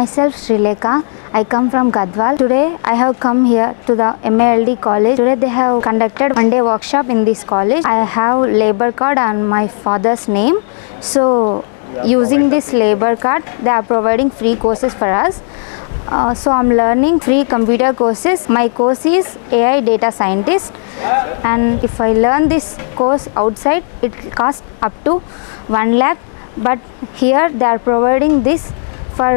Myself Srilekha. I come from Gadwal. Today I have come here to the MALD college. Today they have conducted one-day workshop in this college. I have labor card and my father's name. So using this labor card, they are providing free courses for us. So I'm learning free computer courses. My course is AI data scientist, and if I learn this course outside, it costs up to 1 lakh. But here they are providing this for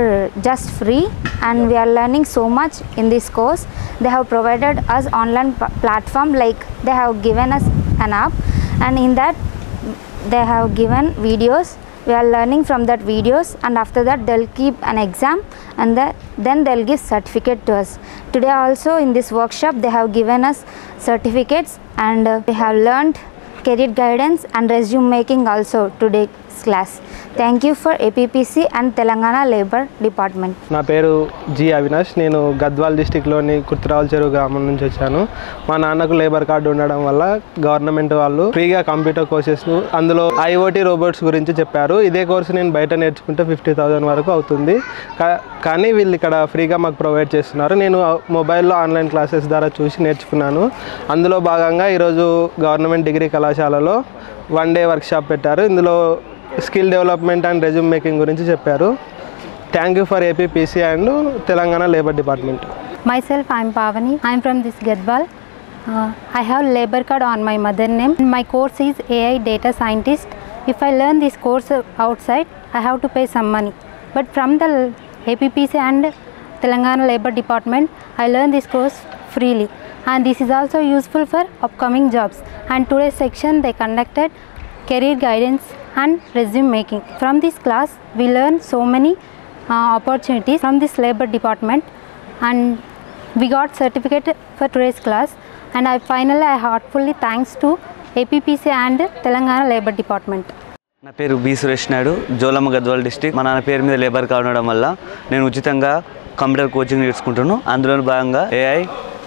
just free, and we are learning so much in this course. They have provided us online platform, like they have given us an app, and in that they have given videos. We are learning from that videos, and after that they'll keep an exam, and then they'll give certificate to us. Today also in this workshop they have given us certificates, and we have learned career guidance and resume making also today's class. Thank you for APPC and Telangana Labor Department. నా పేరు G Avinash. నేను గద్వాల్ డిస్టిక్లోని కుర్తిరావుల చెరువు గ్రామం నుంచి వచ్చాను. మా నాన్నకు labour card ఉండడం వల్ల గవర్నమెంట్ వాళ్ళు ఫ్రీగా కంప్యూటర్ కోర్సెస్, అందులో IoT రోబోట్స్ గురించి చెప్పారు. ఇదే కోర్సు నేను బయట నేర్చుకుంటే 50,000 వరకు అవుతుంది. కానీ వీళ్ళు ఇక్కడ ఫ్రీగా మాకు ప్రొవైడ్ చేస్తున్నారు. నేను మొబైల్లో ఆన్లైన్ క్లాసెస్ ద్వారా చూసి నేర్చుకున్నాను. అందులో భాగంగా ఈరోజు గవర్నమెంట్ డిగ్రీ కళాశాలలో 1 డే వర్క్షాప్ పెట్టారు. ఇందులో skill development and resume making గురించి చెప్పారు. Thank you for APPC and Telangana labour department. Myself, I am Pavani. I am from this Gadwal. I have labor card on my mother name. My course is AI data scientist. If I learn this course outside, I have to pay some money. But from the APPC and Telangana Labor Department, I learn this course freely. And this is also useful for upcoming jobs. And today's section they conducted career guidance and resume making. From this class we learn so many opportunities from this labor department, and we got certificate for today's class. And I heartfully thanks to APPC and Telangana Labor Department. నా పేరు B Suresh Naidu, జోలమ్మ Gadwal district. మా నాన్న పేరు మీద labour card ఉండడం వల్ల నేను ఉచితంగా కంప్యూటర్ కోచింగ్ నేర్చుకుంటున్నాను. అందులో భాగంగా AI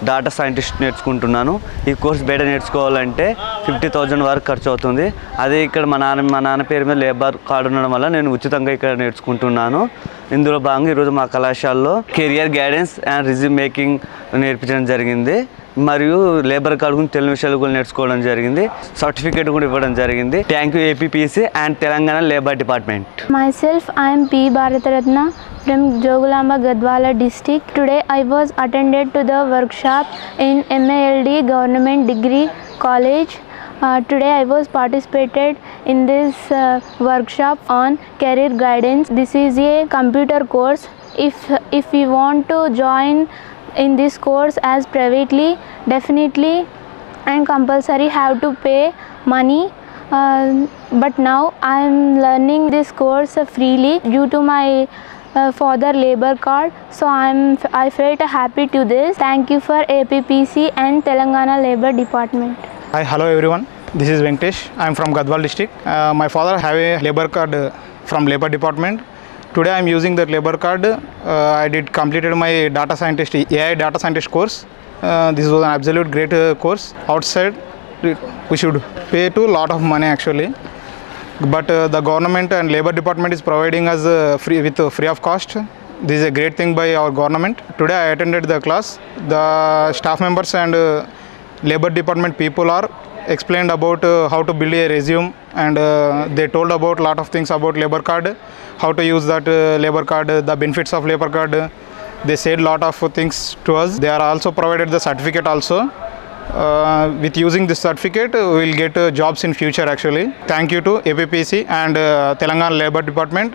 డాటా సైంటిస్ట్ నేర్చుకుంటున్నాను. ఈ కోర్స్ బయట నేర్చుకోవాలంటే 50,000 వరకు ఖర్చు అవుతుంది. అదే ఇక్కడ మా నాన్న పేరు మీద లేబర్ కార్డు ఉండడం వల్ల నేను ఉచితంగా ఇక్కడ నేర్చుకుంటున్నాను. ఇందులో భాగంగా ఈరోజు మా కళాశాలలో career guidance and resume making నేర్పించడం జరిగింది. మరియు లేబర్ కార్డు గురించి తెలియని విషయాలు కూడా నేర్చుకోవడం జరిగింది. సర్టిఫికేట్ కూడా ఇవ్వడం జరిగింది. Thank you APPC and Telangana labour department. Myself, I am P. Bharatratna from Jogulamba Gadwala district. Today I was attended to the workshop in MALD Government Degree College. Today I was participated in this workshop on career guidance. This is a computer course. If you want to join in this course as privately, definitely and compulsory have to pay money. But now I am learning this course freely due to my father labor card, so I felt happy to this. Thank you for APPC and Telangana Labor Department. Hi, hello everyone. This is Venkatesh. I am from Gadwal district. My father have a labor card from labor department. Today I am using that labor card. I did completed my data scientist AI data scientist course. This was an absolute great course. Outside we should pay to lot of money actually, but the government and labor department is providing us free of cost. This is a great thing by our government. Today I attended the class. The staff members and labor department people are explained about how to build a resume, and they told about lot of things about labor card, how to use that labor card, the benefits of labor card. They said lot of things to us. They are also provided the certificate also. With using this certificate we will get jobs in future actually. Thank you to APPC and Telangana Labor Department.